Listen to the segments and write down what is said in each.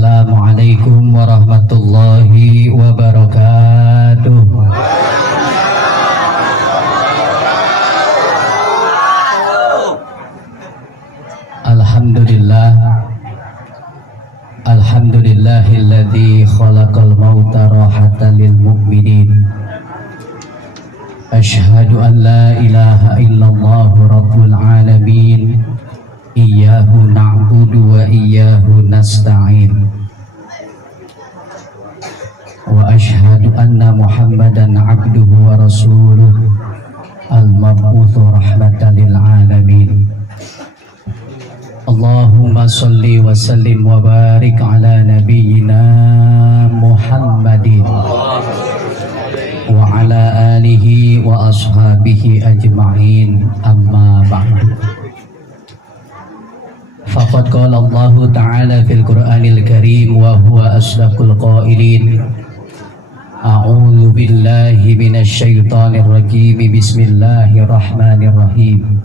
Assalamualaikum warahmatullahi wabarakatuh. Alhamdulillahilladzi khalaqal mauta rahatan lil mu'minin. Asyhadu an la ilaha illallah rabbul alamin. Iyyahu na'budu wa iyyahu nasta'in. Wa asyhadu anna Muhammadan 'abduhu wa rasuluh al-mab'utsu rahmatan lil alamin. Allahumma shalli wa sallim wa barik ala nabiyyina Muhammadin wa ala alihi wa ashabihi ajma'in, amma ba'du. Faqad qala Allah ta'ala fil Qur'anil Karim wa huwa asdaqul qailin. A'udzu billahi minasy syaithanir rajim. Bismillahirrahmanirrahim.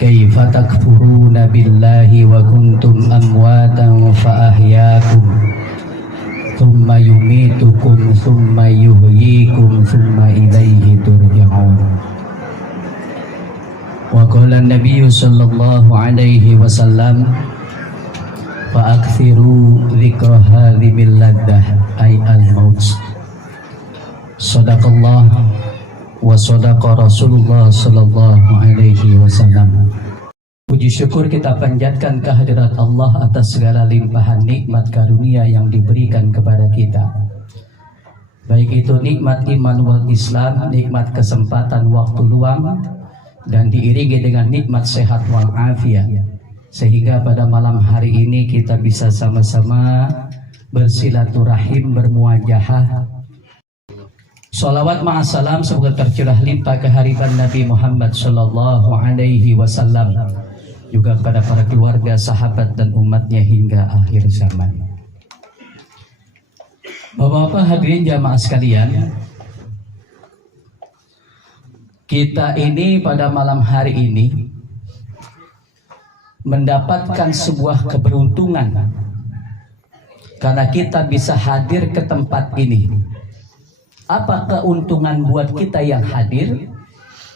Kaifa takfuruna billahi wa kuntum amwatan fa ahyaakum thumma yumitukum thumma yuhyikum thumma ilaihi turja'un. Wa qala an-nabiy sallallahu alaihi wasallam fa akthiru dzikra hadhimil laddah ay al-maut. Shadaqallah wa sadaqa Rasulullah sallallahu alaihi wasallam. Puji syukur kita panjatkan kehadirat Allah atas segala limpahan nikmat karunia yang diberikan kepada kita. Baik itu nikmat iman wal Islam, nikmat kesempatan waktu luang, dan diiringi dengan nikmat sehat wal afiat, sehingga pada malam hari ini kita bisa sama-sama bersilaturahim, bermuajahah. Salawat ma'asalam semoga tercurah limpah kehadiran Nabi Muhammad sallallahu alaihi wasallam, juga kepada para keluarga, sahabat dan umatnya hingga akhir zaman. Bapak-bapak hadirin jamaah sekalian, kita ini pada malam hari ini mendapatkan sebuah keberuntungan karena kita bisa hadir ke tempat ini. Apa keuntungan buat kita yang hadir?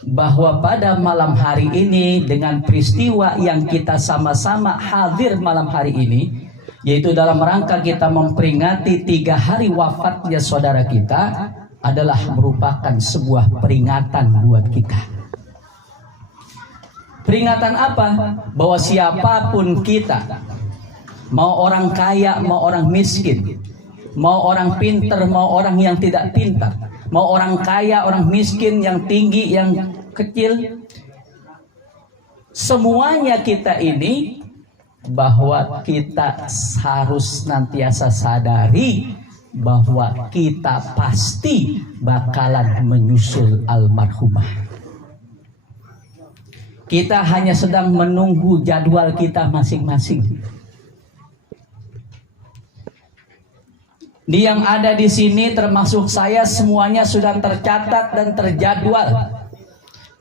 Bahwa pada malam hari ini dengan peristiwa yang kita sama-sama hadir malam hari ini, yaitu dalam rangka kita memperingati 3 hari wafatnya saudara kita, adalah merupakan sebuah peringatan buat kita. Peringatan apa? Bahwa siapapun kita, mau orang kaya, mau orang miskin, mau orang pintar, mau orang yang tidak pintar, mau orang kaya, orang miskin, yang tinggi, yang kecil, semuanya kita ini bahwa kita harus senantiasa sadari bahwa kita pasti bakalan menyusul almarhumah. Kita hanya sedang menunggu jadwal kita masing-masing. Yang ada di sini termasuk saya, semuanya sudah tercatat dan terjadwal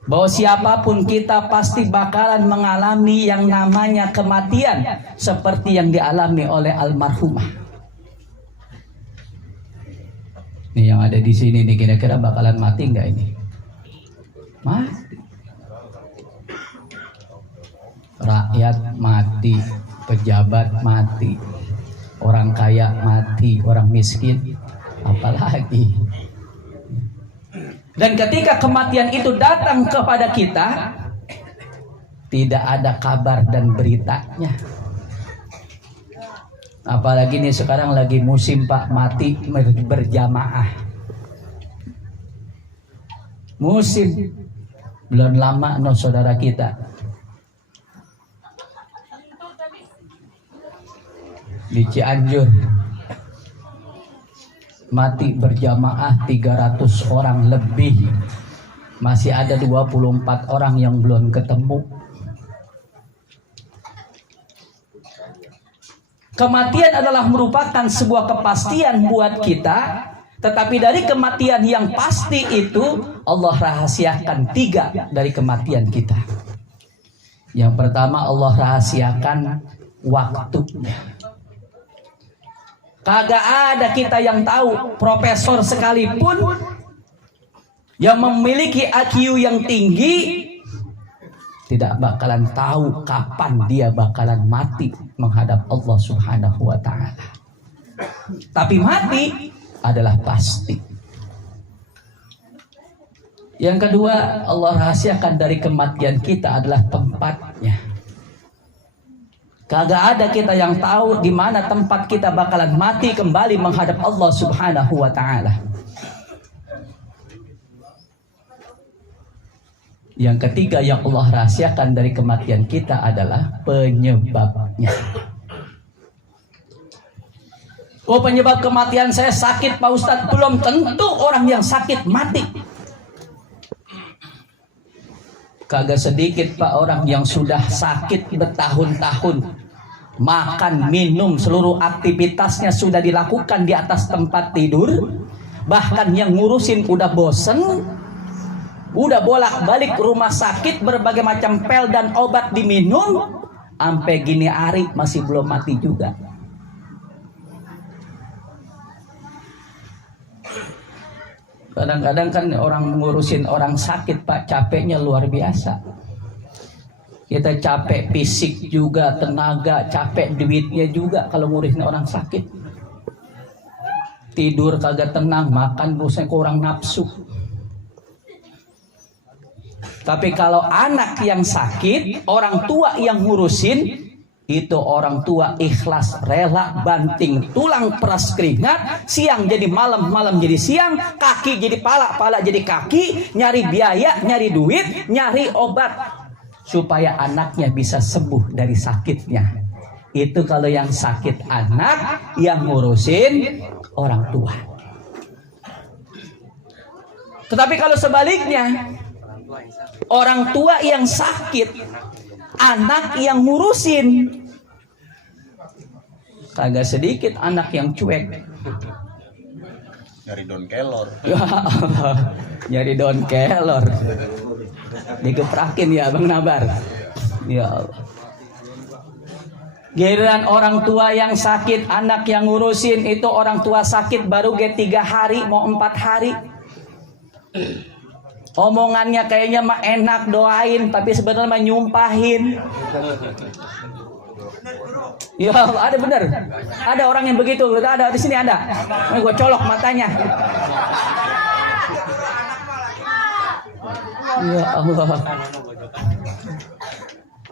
bahwa siapapun kita pasti bakalan mengalami yang namanya kematian seperti yang dialami oleh almarhumah. Nih yang ada di sini nih, kira-kira bakalan mati nggak ini? Mati. Rakyat mati, pejabat mati, orang kaya mati, orang miskin apalagi. Dan ketika kematian itu datang kepada kita, tidak ada kabar dan beritanya. Apalagi nih sekarang lagi musim Pak, mati berjamaah. Musim belum lama no saudara kita di Cianjur mati berjamaah 300 orang lebih. Masih ada 24 orang yang belum ketemu. Kematian adalah merupakan sebuah kepastian buat kita, tetapi dari kematian yang pasti itu Allah rahasiakan 3 dari kematian kita. Yang pertama, Allah rahasiakan waktunya. Kagak ada kita yang tahu, profesor sekalipun yang memiliki IQ yang tinggi tidak bakalan tahu kapan dia bakalan mati menghadap Allah Subhanahu wa taala. Tapi mati adalah pasti. Yang kedua, Allah rahasiakan dari kematian kita adalah tempatnya. Kagak ada kita yang tahu di mana tempat kita bakalan mati kembali menghadap Allah Subhanahu wa taala. Yang ketiga yang Allah rahasiakan dari kematian kita adalah penyebabnya. Oh, penyebab kematian saya sakit Pak Ustadz. Belum tentu orang yang sakit mati. Kagak sedikit Pak orang yang sudah sakit bertahun-tahun, makan, minum, seluruh aktivitasnya sudah dilakukan di atas tempat tidur. Bahkan yang ngurusin udah bosen, udah bolak-balik rumah sakit, berbagai macam pel dan obat diminum, sampai gini hari masih belum mati juga. Kadang-kadang kan orang ngurusin orang sakit Pak, capeknya luar biasa. Kita capek fisik juga, tenaga, capek duitnya juga kalau ngurusin orang sakit. Tidur kagak tenang, makan bosan, kurang nafsu. Tapi kalau anak yang sakit, orang tua yang ngurusin, itu orang tua ikhlas, rela, banting tulang, peras keringat, siang jadi malam, malam jadi siang, kaki jadi pala, pala jadi kaki, nyari biaya, nyari duit, nyari obat, supaya anaknya bisa sembuh dari sakitnya. Itu kalau yang sakit anak, yang ngurusin orang tua. Tetapi kalau sebaliknya, orang tua yang sakit, anak yang ngurusin. Kagak sedikit anak yang cuek. Nyari Don Kelor. Ya Allah, nyari Don Kelor. Dikeprakin ya Bang Nabar. Ya Allah. Giliran orang tua yang sakit, anak yang ngurusin. Itu orang tua sakit baru 3 hari, mau 4 hari. Omongannya kayaknya mah enak, doain, tapi sebenarnya mah nyumpahin. Ya Allah, ada bener. Ada orang yang begitu. Ada di sini ada. Nih gue colok matanya. Ya Allah.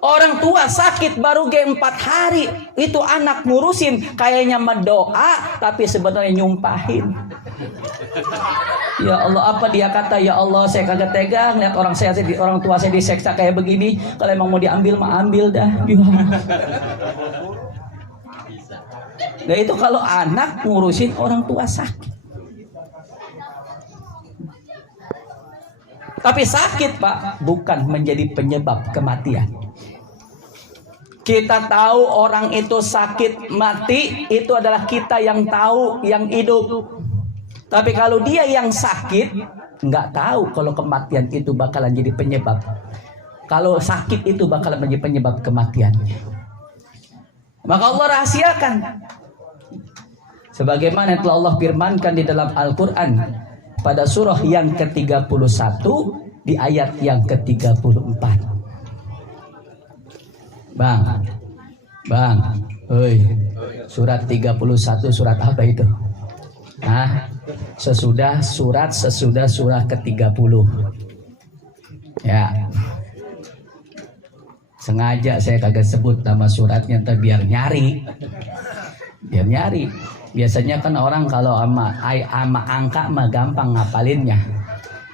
Orang tua sakit baru 4 hari, itu anak ngurusin, kayaknya mendoa tapi sebenarnya nyumpahin. Ya Allah, apa dia kata, ya Allah saya kagak tega lihat orang tua saya diseksa kayak begini. Kalau emang mau diambil mah ambil dah. Ya. Nah itu kalau anak ngurusin orang tua sakit. Tapi sakit Pak bukan menjadi penyebab kematian. Kita tahu orang itu sakit mati, itu adalah kita yang tahu, yang hidup. Tapi kalau dia yang sakit, nggak tahu kalau kematian itu bakalan jadi penyebab. Kalau sakit itu bakalan menjadi penyebab kematiannya. Maka Allah rahasiakan. Sebagaimana telah Allah firmankan di dalam Al-Quran pada surah yang ke-31 di ayat yang ke-34. Bang, oi, surat 31 surat apa itu? Nah, sesudah surat ke-30. Ya. Sengaja saya kagak sebut nama suratnya biar nyari. Biasanya kan orang kalau sama angka mah gampang ngapalinnya.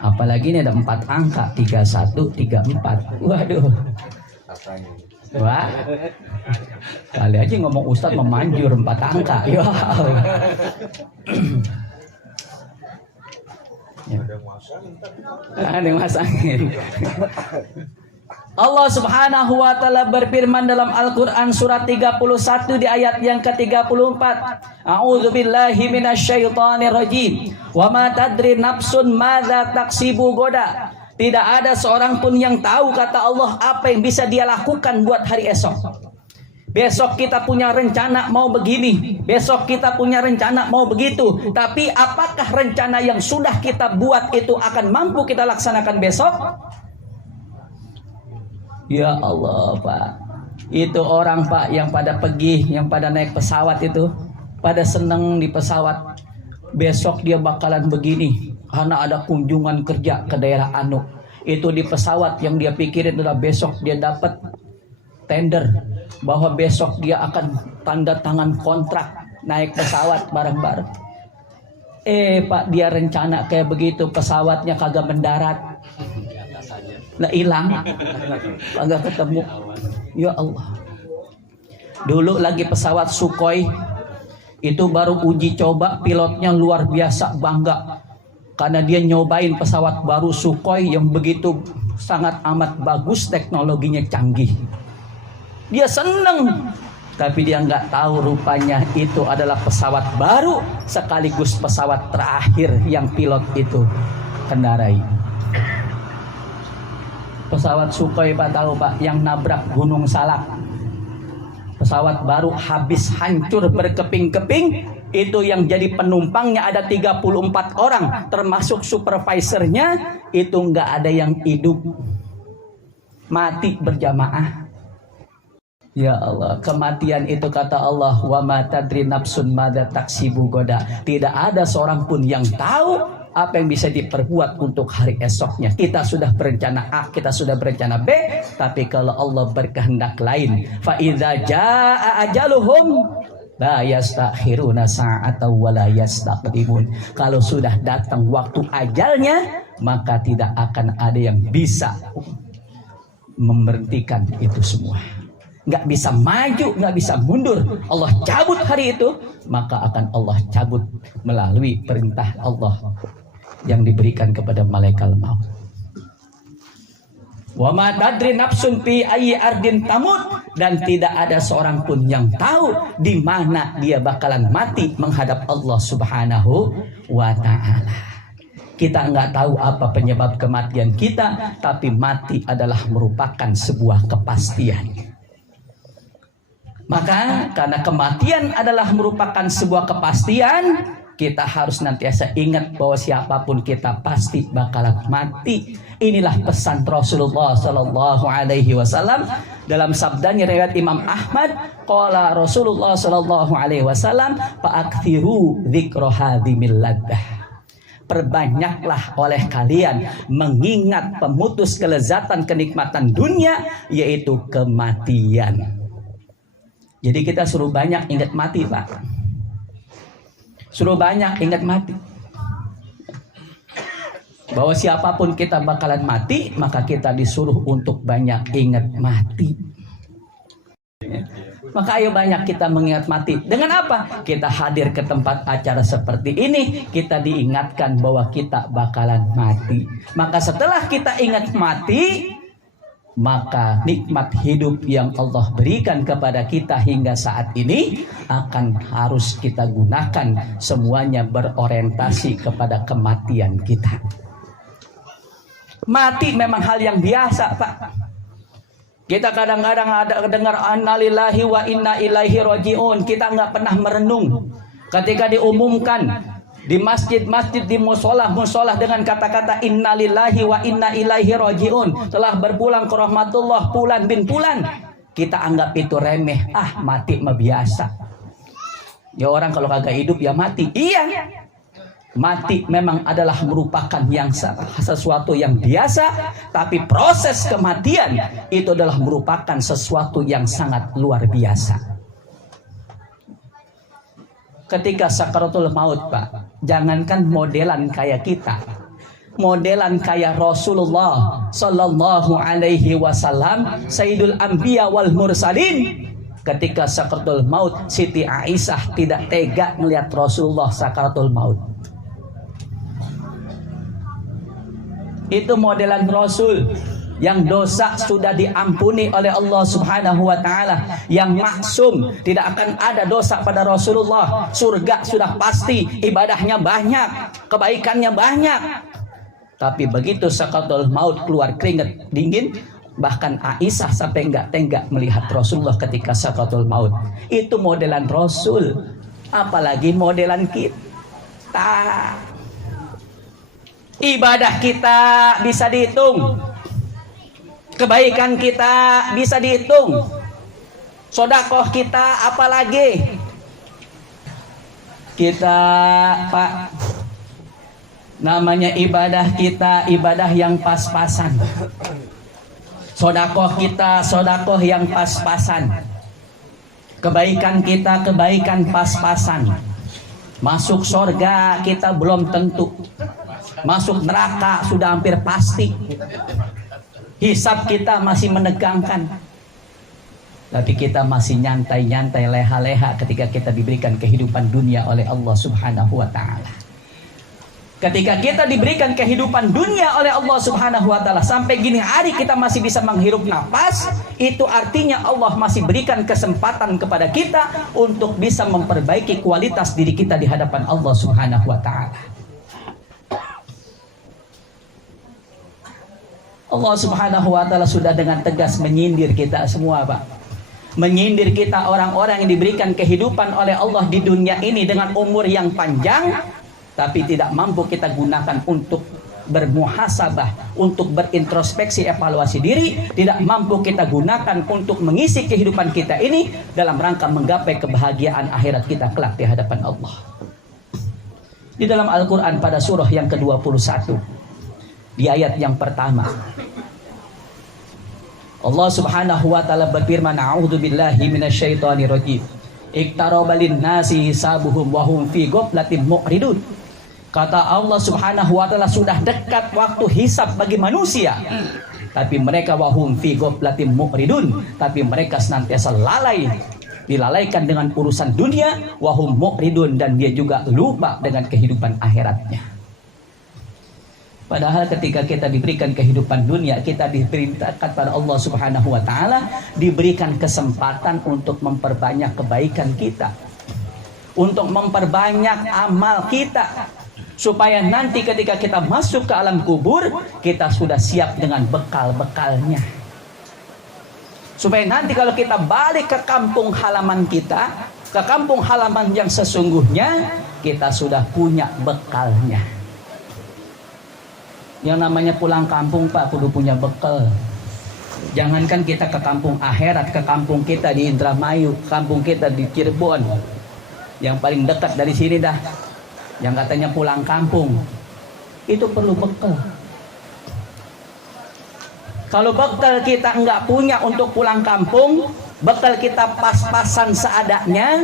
Apalagi ini ada 4 angka, 31, 34. Waduh. Wah. Kali aja ngomong Ustadz memanjur 4 angka. Ya Allah. Ada yang masangin. Allah Subhanahu wa taala berfirman dalam Al-Qur'an surat 31 di ayat yang ke-34. A'udzubillahi minasyaitonir rajim. Wa ma tadri nafsun madza taksibu goda. Tidak ada seorang pun yang tahu, kata Allah, apa yang bisa dia lakukan buat hari esok. Besok kita punya rencana mau begini, besok kita punya rencana mau begitu. Tapi apakah rencana yang sudah kita buat itu akan mampu kita laksanakan besok? Ya Allah Pak, itu orang Pak yang pada pergi, yang pada naik pesawat itu, pada seneng di pesawat. Besok dia bakalan begini, karena ada kunjungan kerja ke daerah anu. Itu di pesawat yang dia pikirin adalah besok dia dapat tender, bahwa besok dia akan tanda tangan kontrak naik pesawat bareng-bareng. Pak, dia rencana kayak begitu, pesawatnya kagak mendarat, lah hilang, kagak ketemu. Ya Allah. Dulu lagi pesawat Sukhoi itu baru uji coba, pilotnya luar biasa bangga karena dia nyobain pesawat baru Sukhoi yang begitu sangat amat bagus, teknologinya canggih. Dia seneng, tapi dia nggak tahu rupanya itu adalah pesawat baru sekaligus pesawat terakhir yang pilot itu kendarai. Pesawat Sukhoi Pak tahu Pak, yang nabrak Gunung Salak. Pesawat baru habis hancur berkeping-keping. Itu yang jadi penumpangnya ada 34 orang, termasuk supervisornya. Itu nggak ada yang hidup, mati berjamaah. Ya Allah, kematian itu kata Allah, wa ma tadri nafsun madza taksibu goda. Tidak ada seorang pun yang tahu apa yang bisa diperbuat untuk hari esoknya. Kita sudah berencana A, kita sudah berencana B, tapi kalau Allah berkehendak lain, fa idza jaa ajaluhum la yastakhiruna sa'atan wa la yastaqdimun. Kalau sudah datang waktu ajalnya, maka tidak akan ada yang bisa memberhentikan itu semua. Nggak bisa maju, nggak bisa mundur. Allah cabut hari itu, maka akan Allah cabut melalui perintah Allah yang diberikan kepada malaikat maut. Wa ma tadri nafsun fi ayyi ardin tamut, dan tidak ada seorang pun yang tahu di mana dia bakalan mati menghadap Allah Subhanahu wa taala. Kita nggak tahu apa penyebab kematian kita, tapi mati adalah merupakan sebuah kepastian. Maka karena kematian adalah merupakan sebuah kepastian, kita harus nantiasa ingat bahwa siapapun kita pasti bakalan mati. Inilah pesan Rasulullah Sallallahu Alaihi Wasallam dalam sabdanya riwayat Imam Ahmad. Qala Rasulullah Sallallahu Alaihi Wasallam, fa'akthiru dzikra hadhimil laddah. Perbanyaklah oleh kalian mengingat pemutus kelezatan kenikmatan dunia, yaitu kematian. Jadi kita suruh banyak ingat mati Pak. Suruh banyak ingat mati. Bahwa siapapun kita bakalan mati, maka kita disuruh untuk banyak ingat mati. Maka ayo banyak kita mengingat mati. Dengan apa? Kita hadir ke tempat acara seperti ini, kita diingatkan bahwa kita bakalan mati. Maka setelah kita ingat mati, maka nikmat hidup yang Allah berikan kepada kita hingga saat ini akan harus kita gunakan, semuanya berorientasi kepada kematian kita. Mati memang hal yang biasa Pak. Kita kadang-kadang ada dengar annalillahi wa inna ilaihi rajiun, kita nggak pernah merenung ketika diumumkan di masjid-masjid, di musolah-musolah dengan kata-kata innalillahi wa inna ilaihi rajiun, telah berpulang ke rahmatullah Fulan bin Fulan. Kita anggap itu remeh. Ah, mati mah biasa. Ya orang kalau kagak hidup ya mati. Iya, mati memang adalah merupakan yang sesuatu yang biasa, tapi proses kematian itu adalah merupakan sesuatu yang sangat luar biasa. Ketika sakaratul maut Pak, jangankan modelan kayak kita, modelan kayak Rasulullah Sallallahu Alaihi Wasallam, Sayyidul Anbiya wal Mursalin. Ketika sakaratul maut, Siti Aisyah tidak tega melihat Rasulullah sakaratul maut. Itu modelan Rasul yang dosa sudah diampuni oleh Allah Subhanahu wa taala, yang maksum, tidak akan ada dosa pada Rasulullah. Surga sudah pasti, ibadahnya banyak, kebaikannya banyak. Tapi begitu sakaratul maut keluar keringat dingin, Bahkan Aisyah sampai enggak tega melihat Rasulullah ketika sakaratul maut. Itu modelan Rasul, apalagi modelan kita. Ibadah kita bisa dihitung, kebaikan kita bisa dihitung, sodakoh kita apalagi. Kita Pak, namanya ibadah kita ibadah yang pas-pasan. Sodakoh kita sodakoh yang pas-pasan. Kebaikan kita kebaikan pas-pasan. Masuk surga kita belum tentu. Masuk neraka sudah hampir pasti. Hisab kita masih menegangkan. Tapi kita masih nyantai-nyantai, leha-leha ketika kita diberikan kehidupan dunia oleh Allah Subhanahu wa ta'ala. Ketika kita diberikan kehidupan dunia oleh Allah Subhanahu wa ta'ala, sampai gini hari kita masih bisa menghirup nafas, itu artinya Allah masih berikan kesempatan kepada kita untuk bisa memperbaiki kualitas diri kita di hadapan Allah Subhanahu wa ta'ala. Allah Subhanahu wa ta'ala sudah dengan tegas menyindir kita semua, Pak. Menyindir kita orang-orang yang diberikan kehidupan oleh Allah di dunia ini dengan umur yang panjang, tapi tidak mampu kita gunakan untuk bermuhasabah, untuk berintrospeksi evaluasi diri, tidak mampu kita gunakan untuk mengisi kehidupan kita ini dalam rangka menggapai kebahagiaan akhirat kita kelak di hadapan Allah. Di dalam Al-Quran pada surah yang ke-21, di ayat yang pertama, Allah Subhanahu wa ta'ala berfirman, a'udzubillahi minasyaitonirrajim, iqtaraba lin-nasi hisabuhum wa hum fi ghaflatin mu'ridun. Kata Allah Subhanahu wa ta'ala, sudah dekat waktu hisab bagi manusia, tapi mereka wahum fi ghaflatin mu'ridun, tapi mereka senantiasa lalai, dilalaikan dengan urusan dunia, wahum mu'ridun, dan dia juga lupa dengan kehidupan akhiratnya. Padahal ketika kita diberikan kehidupan dunia, kita diperintahkan pada Allah Subhanahu wa ta'ala, diberikan kesempatan untuk memperbanyak kebaikan kita, untuk memperbanyak amal kita, supaya nanti ketika kita masuk ke alam kubur, kita sudah siap dengan bekal-bekalnya. Supaya nanti kalau kita balik ke kampung halaman kita, ke kampung halaman yang sesungguhnya, kita sudah punya bekalnya. Yang namanya pulang kampung, Pak, kudu punya bekal. Jangankan kita ke kampung akhirat, ke kampung kita di Indramayu, kampung kita di Cirebon, yang paling dekat dari sini dah, yang katanya pulang kampung, itu perlu bekal. Kalau bekal kita enggak punya untuk pulang kampung, bekal kita pas-pasan seadanya,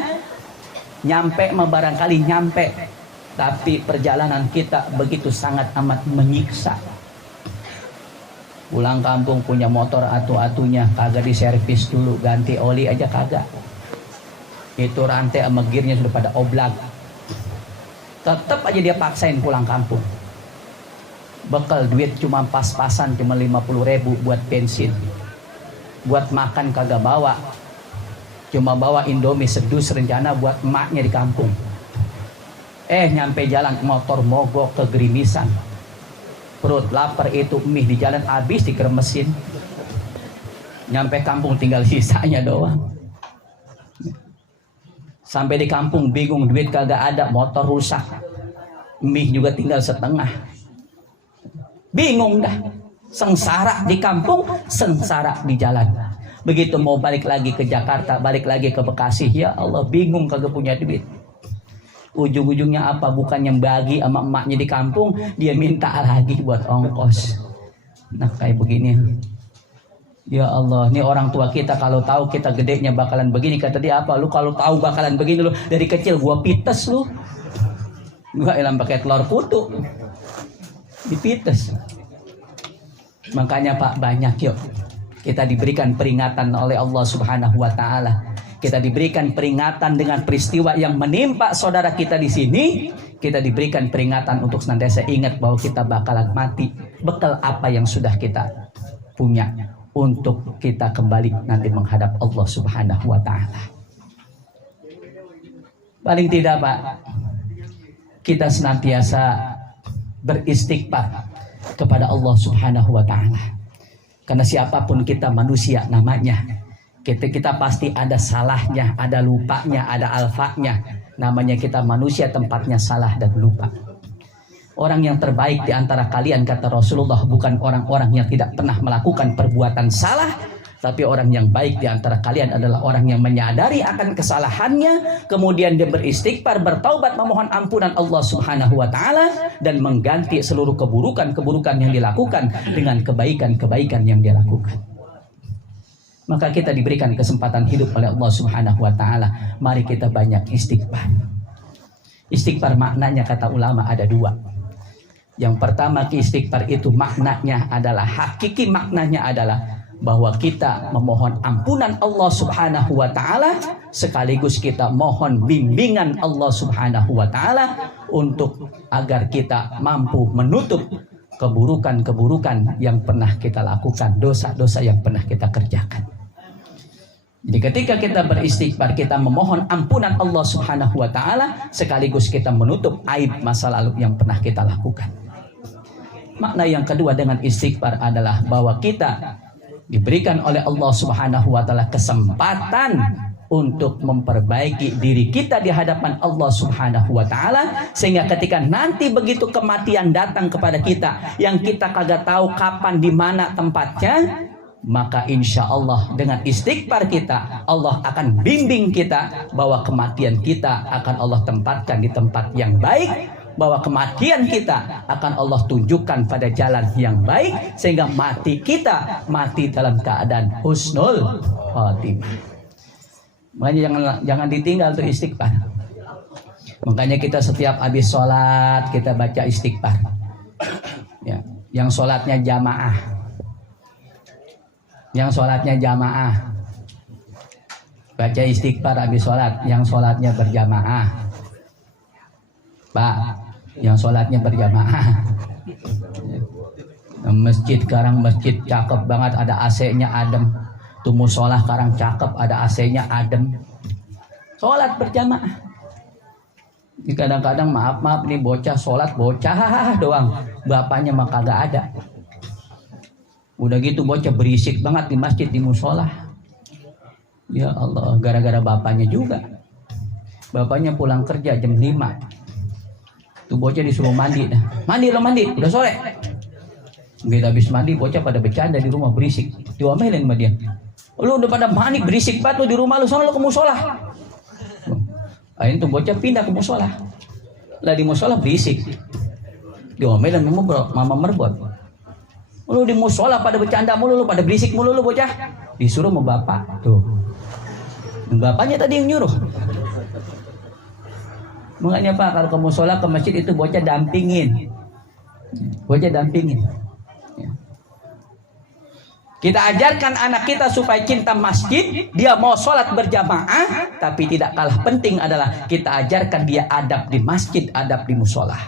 nyampe barangkali nyampe, tapi perjalanan kita begitu sangat amat menyiksa. Pulang kampung punya motor atu-atunya, kagak diservis dulu, ganti oli aja kagak. Itu rantai sama gearnya sudah pada oblak. Tetap aja dia paksain pulang kampung. Bekal duit cuma pas-pasan, cuma 50.000 buat bensin. Buat makan kagak bawa, cuma bawa Indomie sedus rencana buat emaknya di kampung. Nyampe jalan motor mogok kegerimisan. Perut lapar, itu mie di jalan habis dikeremesin. Nyampe kampung tinggal sisanya doang. Sampai di kampung bingung, duit kagak ada, motor rusak, mie juga tinggal setengah. Bingung dah. Sengsara di kampung, sengsara di jalan. Begitu mau balik lagi ke Jakarta, balik lagi ke Bekasi, ya Allah bingung kagak punya duit. Ujung-ujungnya apa? Bukannya bagi sama emaknya di kampung, dia minta lagi buat ongkos. Nah kayak begini. Ya Allah, ini orang tua kita kalau tahu kita gedenya bakalan begini, kata dia apa? Lu kalau tahu bakalan begini, lu dari kecil gua pites lu. Gua elam pakai telur putu. Dipites. Makanya Pak, banyak yuk. Kita diberikan peringatan oleh Allah Subhanahu wa ta'ala. Kita diberikan peringatan dengan peristiwa yang menimpa saudara kita di sini. Kita diberikan peringatan untuk senantiasa ingat bahwa kita bakalan mati. Bekal apa yang sudah kita punya untuk kita kembali nanti menghadap Allah Subhanahu wa ta'ala. Paling tidak Pak, kita senantiasa beristighfar kepada Allah Subhanahu wa ta'ala. Karena siapapun kita manusia namanya, kita pasti ada salahnya, ada lupanya, ada alfanya. Namanya kita manusia, tempatnya salah dan lupa. Orang yang terbaik di antara kalian, kata Rasulullah, bukan orang-orang yang tidak pernah melakukan perbuatan salah, tapi orang yang baik di antara kalian adalah orang yang menyadari akan kesalahannya, kemudian dia beristighfar, bertaubat, memohon ampunan Allah Subhanahu wa taala, dan mengganti seluruh keburukan-keburukan yang dilakukan dengan kebaikan-kebaikan yang dia lakukan. Maka kita diberikan kesempatan hidup oleh Allah Subhanahu wa taala. Mari kita banyak istighfar. Istighfar maknanya kata ulama ada dua. Yang pertama, istighfar itu maknanya adalah, hakiki maknanya adalah bahwa kita memohon ampunan Allah Subhanahu wa taala, sekaligus kita mohon bimbingan Allah Subhanahu wa taala untuk agar kita mampu menutup keburukan-keburukan yang pernah kita lakukan, dosa-dosa yang pernah kita kerjakan. Jadi ketika kita beristighfar, kita memohon ampunan Allah Subhanahu wa taala, sekaligus kita menutup aib masa lalu yang pernah kita lakukan. Makna yang kedua dengan istighfar adalah bahwa kita diberikan oleh Allah Subhanahu wa taala kesempatan untuk memperbaiki diri kita di hadapan Allah Subhanahu wa taala, sehingga ketika nanti begitu kematian datang kepada kita yang kita kagak tahu kapan di mana tempatnya, maka insya Allah dengan istighfar kita, Allah akan bimbing kita bahwa kematian kita akan Allah tempatkan di tempat yang baik, bahwa kematian kita akan Allah tunjukkan pada jalan yang baik, sehingga mati kita mati dalam keadaan husnul khotimah. Makanya jangan ditinggal tuh istighfar. Makanya kita setiap habis sholat kita baca istighfar. Ya, yang sholatnya jamaah, baca istighfar habis sholat. Yang sholatnya berjamaah, Pak, yang sholatnya berjamaah. Masjid sekarang masjid cakep banget, ada AC-nya adem. Tuh musola sekarang cakep, ada AC-nya adem. Sholat berjamaah. Kadang-kadang maaf nih bocah sholat bocah doang, bapaknya mah kagak ada. Udah gitu bocah berisik banget di masjid, di musola. Ya Allah, gara-gara bapaknya juga. Bapaknya pulang kerja jam 5. Tuh bocah disuruh mandi dah. Mandi, udah sore. Begitu habis mandi bocah pada bercanda di rumah berisik. Diomelin sama dia. Lu udah pada mandi berisik banget lu di rumah lu, sono lu ke musola. Akhirnya tuh bocah pindah ke musola. Lah di musola berisik. Diomelin mama merbot. Lu di musola pada bercanda mulu, lu pada berisik mulu lu bocah. Disuruh sama bapak. Tuh. Bapaknya tadi yang nyuruh. Makanya Pak, kalau ke musola, ke masjid itu bocah dampingin. Ya. Kita ajarkan anak kita supaya cinta masjid, dia mau sholat berjamaah, tapi tidak kalah penting adalah kita ajarkan dia adab di masjid, adab di musola.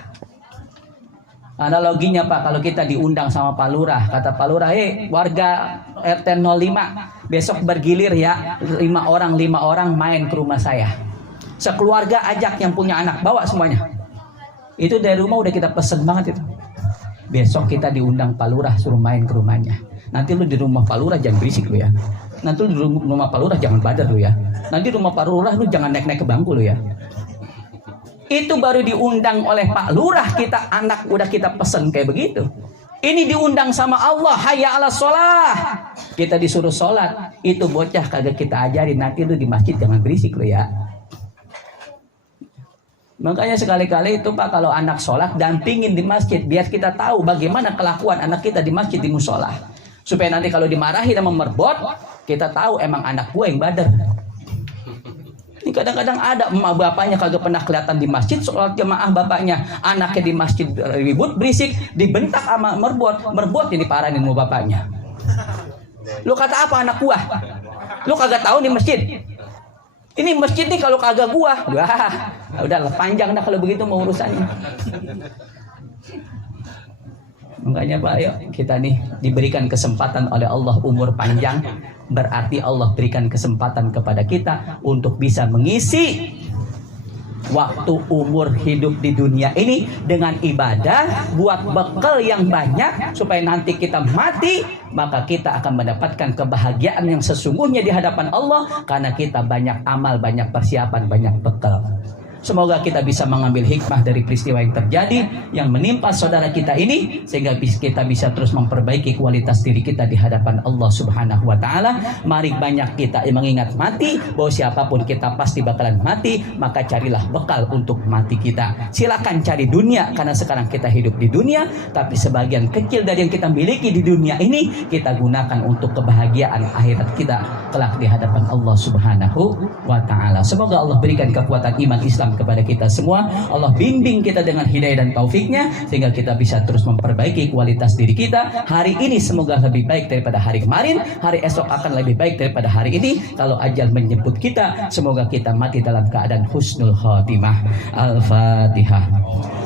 Analoginya Pak, kalau kita diundang sama Pak Lurah, kata Pak Lurah, warga RT 05, besok bergilir ya, 5 orang main ke rumah saya. Sekeluarga ajak yang punya anak, bawa semuanya. Itu dari rumah udah kita pesen banget itu. Besok kita diundang Pak Lurah, suruh main ke rumahnya. Nanti lu di rumah Pak Lurah jangan berisik lu ya. Nanti lu di rumah Pak Lurah jangan badar lu ya. Nanti di rumah Pak Lurah lu jangan naik-naik ke bangku lu ya. Itu baru diundang oleh Pak Lurah, kita anak udah kita pesen kayak begitu. Ini diundang sama Allah, hayya ala sholah. Kita disuruh sholat. Itu bocah kagak kita ajarin, nanti lu di masjid jangan berisik lu ya. Makanya sekali-kali itu Pak, kalau anak sholat dampingin di masjid, biar kita tahu bagaimana kelakuan anak kita di masjid, di musola, supaya nanti kalau dimarahi sama merbot, kita tahu emang anak gue yang badar. Ini kadang-kadang ada emak bapaknya kagak pernah kelihatan di masjid, sholat jamaah bapaknya, anaknya di masjid ribut berisik, dibentak sama merbot ini parahin sama bapaknya. Lu kata apa anak gua? Lu kagak tahu di masjid? Ini masjid nih kalau kagak gua, udah panjang dah kalau begitu mau urusannya. Makanya Pak, ayo kita nih diberikan kesempatan oleh Allah umur panjang, berarti Allah berikan kesempatan kepada kita untuk bisa mengisi waktu, umur hidup di dunia ini dengan ibadah, buat bekal yang banyak supaya nanti kita mati, maka kita akan mendapatkan kebahagiaan yang sesungguhnya di hadapan Allah karena kita banyak amal, banyak persiapan, banyak bekal. Semoga kita bisa mengambil hikmah dari peristiwa yang terjadi yang menimpa saudara kita ini sehingga kita bisa terus memperbaiki kualitas diri kita di hadapan Allah Subhanahu wa taala. Mari banyak kita mengingat mati, bahwa siapapun kita pasti bakalan mati, maka carilah bekal untuk mati kita. Silakan cari dunia karena sekarang kita hidup di dunia, tapi sebagian kecil dari yang kita miliki di dunia ini kita gunakan untuk kebahagiaan akhirat kita kelak di hadapan Allah Subhanahu wa taala. Semoga Allah berikan kekuatan iman Islam kepada kita semua. Allah bimbing kita dengan hidayah dan taufiknya sehingga kita bisa terus memperbaiki kualitas diri kita. Hari ini semoga lebih baik daripada hari kemarin, hari esok akan lebih baik daripada hari ini. Kalau ajal menjemput kita, semoga kita mati dalam keadaan husnul khatimah. Al-Fatihah.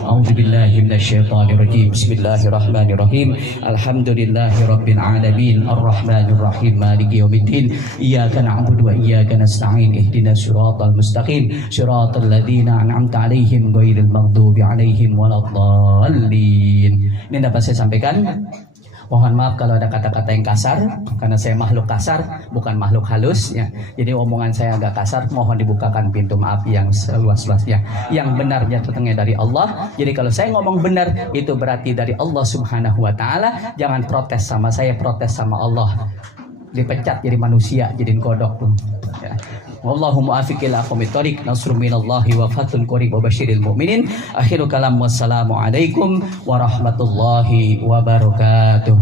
A'udzubillahi minasyaitonirrajim. Bismillahirrahmanirrahim. Alhamdulillahirabbil alamin. Arrahmanirrahim. Maliki yaumiddin. Iyyaka na'budu wa iyyaka nasta'in. Ihdinas siratal mustaqim. Siratal ladzina an'amta 'alaihim ghairil maghdubi 'alaihim waladdallin. Ini dapat saya sampaikan. Mohon maaf kalau ada kata-kata yang kasar, karena saya makhluk kasar, bukan makhluk halus ya. Jadi omongan saya agak kasar, mohon dibukakan pintu maaf yang seluas-luasnya. Yang benarnya datangnya dari Allah. Jadi kalau saya ngomong benar, itu berarti dari Allah Subhanahu wa taala. Jangan protes sama saya, protes sama Allah. Dipecat jadi manusia, jadiin kodok tuh. Ya. Wallahu muwaffiq ila aqwamit thoriq. Nasrun minallahi wa fathun qarib wa basyiril mu'minin. Akhiru kalam, wassalamu alaikum warahmatullahi wabarakatuh.